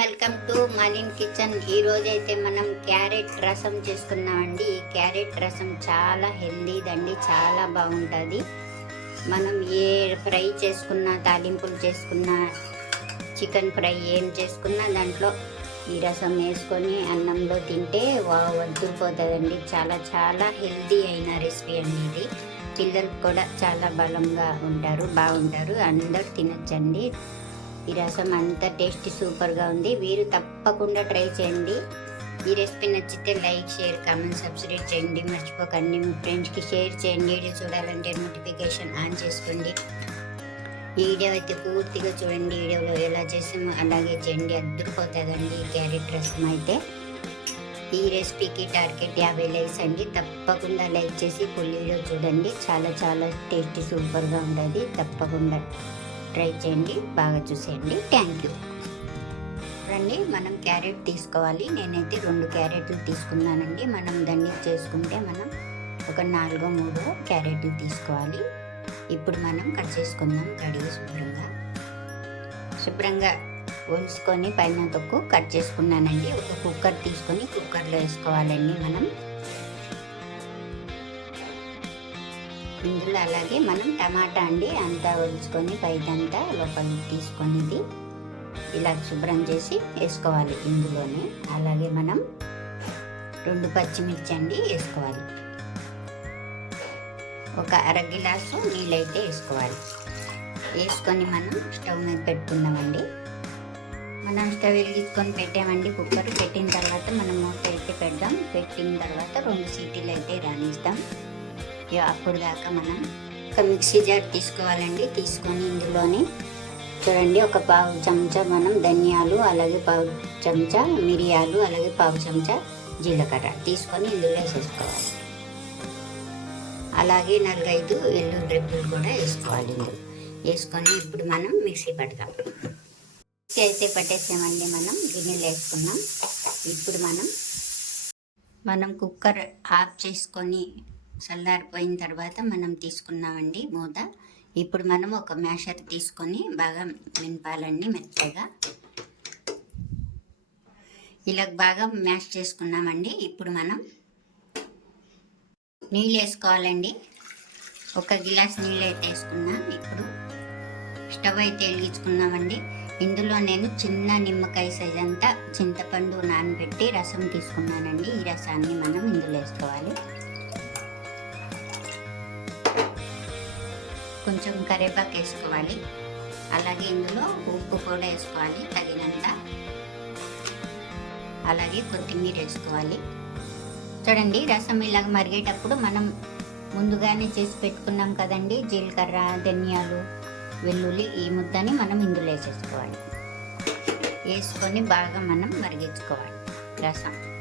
Welcome to మలిన్ kitchen. ఈ అయితే మనం క్యారెట్ రసం చేసుకున్నామండి ఈ క్యారెట్ రసం చాలా హెల్దీదండి చాలా బాగుంటుంది. మనం ఏ ఫ్రై చేసుకున్నా తాలింపులు చేసుకున్నా చికెన్ ఫ్రై ఏం చేసుకున్నా దాంట్లో ఈ రసం వేసుకొని అన్నంలో తింటే వద్దుపోతుందండి చాలా చాలా హెల్దీ అయిన రెసిపీ అండి ఇది. పిల్లలకు కూడా చాలా బలంగా ఉంటారు బాగుంటారు. అందరు తినొచ్చండి. ఈ రసం అంత టేస్ట్ సూపర్గా ఉంది. వీరు తప్పకుండా ట్రై చేయండి. ఈ రెసిపీ నచ్చితే లైక్ షేర్ కామెంట్ సబ్స్క్రైబ్ చేయండి. మర్చిపోకండి. మీ ఫ్రెండ్స్కి షేర్ చేయండి. వీడియో చూడాలంటే నోటిఫికేషన్ ఆన్ చేసుకోండి. ఈ వీడియో అయితే పూర్తిగా చూడండి. వీడియోలో ఎలా చేసామో అలాగే చేయండి. అద్దరిపోతుందండి ఈ క్యారెట్ రసం అయితే. ఈ రెసిపీకి టార్గెట్ యాభై లైక్స్ అండి. తప్పకుండా లైక్ చేసి ఫుల్ వీడియో చూడండి. చాలా చాలా టేస్టీ సూపర్గా ఉంటుంది. తప్పకుండా. ట్రై చేయండి బాగా చూసేయండి. థ్యాంక్ యూ రండి మనం క్యారెట్ తీసుకోవాలి. నేనైతే రెండు క్యారెట్లు తీసుకున్నానండి. మనం దాన్ని చేసుకుంటే మనం ఒక నాలుగో మూడో క్యారెట్లు తీసుకోవాలి. ఇప్పుడు మనం కట్ చేసుకుందాం రెడీ శుభ్రంగా. శుభ్రంగా ఒలుసుకొని పైన తొక్కు కట్ చేసుకున్నానండి. ఒక కుక్కర్ తీసుకొని కుక్కర్లో వేసుకోవాలండి మనం. ఇందులో అలాగే మనం టమాటా అండి అంతా ఒలుచుకొని పైదంతా లోపల తీసుకొనిది. ఇలా శుభ్రం చేసి వేసుకోవాలి ఇందులోనే. అలాగే మనం రెండు పచ్చిమిర్చి అండి వేసుకోవాలి. ఒక అర గిలాసు నీళ్ళైతే వేసుకోవాలి. వేసుకొని మనం స్టవ్ మీద పెట్టుకుందామండి. మనం స్టవ్ వెలిగించుకొని పెట్టామండి కుక్కర్. పెట్టిన తర్వాత మనం మూత అయితే పెడదాం. పెట్టిన తర్వాత రెండు సీటీలు అయితే రాణిస్తాం అప్పుడు దాకా మనం ఒక మిక్సీ జార్ తీసుకోవాలండి తీసుకొని ఇందులోని చూడండి ఒక పావు చెంచా మనం ధనియాలు అలాగే పావు చెంచా మిరియాలు అలాగే పావు చెంచా జీలకర్ర తీసుకొని ఇందులో వేసేసుకోవాలి. అలాగే నాలుగైదు ఎల్లుల్లి రెబ్బలు కూడా వేసుకోవాలి ఇందులో. వేసుకొని ఇప్పుడు మనం మిక్సీ పడతాం. మిక్సీ అయితే పట్టేసామండి మనం గిన్నెలు వేసుకున్నాం. ఇప్పుడు మనం మనం కుక్కర్ ఆఫ్ చేసుకొని చల్లారిపోయిన తర్వాత మనం తీసుకున్నామండి మూత. ఇప్పుడు మనం ఒక మ్యాషర్ తీసుకొని బాగా మినపాలండి మెత్తగా. ఇలా బాగా మ్యాష్ చేసుకున్నామండి. ఇప్పుడు మనం నీళ్ళు వేసుకోవాలండి. ఒక గిలాస్ నీళ్ళు అయితే వేసుకున్నా. ఇప్పుడు స్టవ్ అయితే వెలిగించుకున్నామండి. ఇందులో నేను చిన్న నిమ్మకాయ సైజ్ అంతా చింతపండు నానబెట్టి రసం తీసుకున్నానండి. ఈ రసాన్ని మనం ఇందులో వేసుకోవాలి. కొంచెం కరివేపాకు వేసుకోవాలి. అలాగే ఇందులో ఉప్పు కూడా వేసుకోవాలి తగినంత. అలాగే కొత్తిమీర వేసుకోవాలి. చూడండి రసం ఇలాగ మరిగేటప్పుడు మనం ముందుగానే చేసి పెట్టుకున్నాం కదండి జీలకర్ర ధనియాలు వెల్లుల్లి ఈ ముద్దని మనం ఇందులో వేసేసుకోవాలి. వేసుకొని బాగా మనం మరిగించుకోవాలి రసం.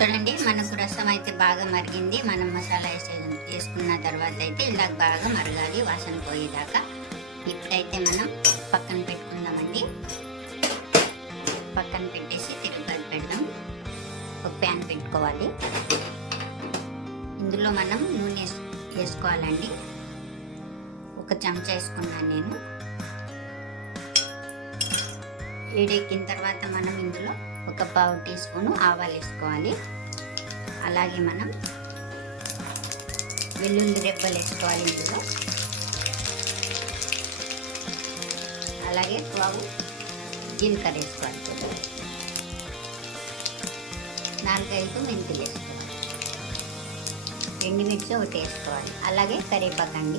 చూడండి మనకు రసం అయితే బాగా మరిగింది. మనం మసాలా వేసే వేసుకున్న తర్వాత అయితే ఇలా బాగా మరగాలి వాసన పోయేదాకా. ఇప్పుడైతే మనం పక్కన పెట్టుకుందామండి. పక్కన పెట్టేసి తిరుపతి పెడదాం. ఒక ప్యాన్ పెట్టుకోవాలి. ఇందులో మనం నూనె వేసుకోవాలండి. ఒక చెంచా వేసుకున్నాను నేను. వేడెక్కిన తర్వాత మనం ఇందులో ఒక పావు టీ స్పూన్ ఆవాలు వేసుకోవాలి. అలాగే మనం వెల్లుల్లి రెబ్బలు వేసుకోవాలి ఇందులో. అలాగే పావు జీలకర్ర వేసుకోవాలి. నాలుగైదు మెంతులు వేసుకోవాలి. ఎండుమిర్చి ఒకటి వేసుకోవాలి. అలాగే కరివేపాకండి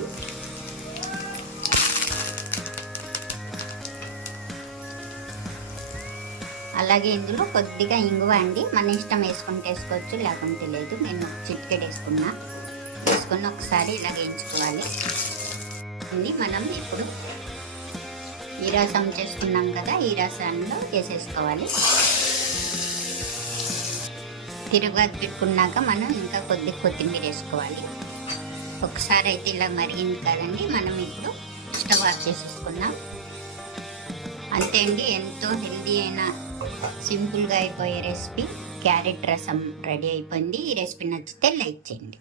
అలాగే ఇందులో కొద్దిగా ఇంగువ అండి. మన ఇష్టం వేసుకుంటే వేసుకోవచ్చు లేకుంటే లేదు. నేను చిట్కెట్ వేసుకున్నా. వేసుకుని ఒకసారి ఇలా వేయించుకోవాలి. మనం ఇప్పుడు ఈ రసం చేసుకున్నాం కదా ఈ రసాన్ని వేసేసుకోవాలి. తిరుగుబాటు పెట్టుకున్నాక మనం ఇంకా కొద్ది కొత్తిమీర వేసుకోవాలి. ఒకసారి అయితే ఇలా మరిగింది కదండి. మనం ఇప్పుడు స్టవ్ ఆఫ్ చేసేసుకుందాం. అంతే అండి ఎంతో హెల్దీ అయిన సింపుల్గా అయిపోయే రెసిపీ. క్యారెట్ రసం రెడీ అయిపోయింది. ఈ రెసిపీ నచ్చితే లైక్ చేయండి.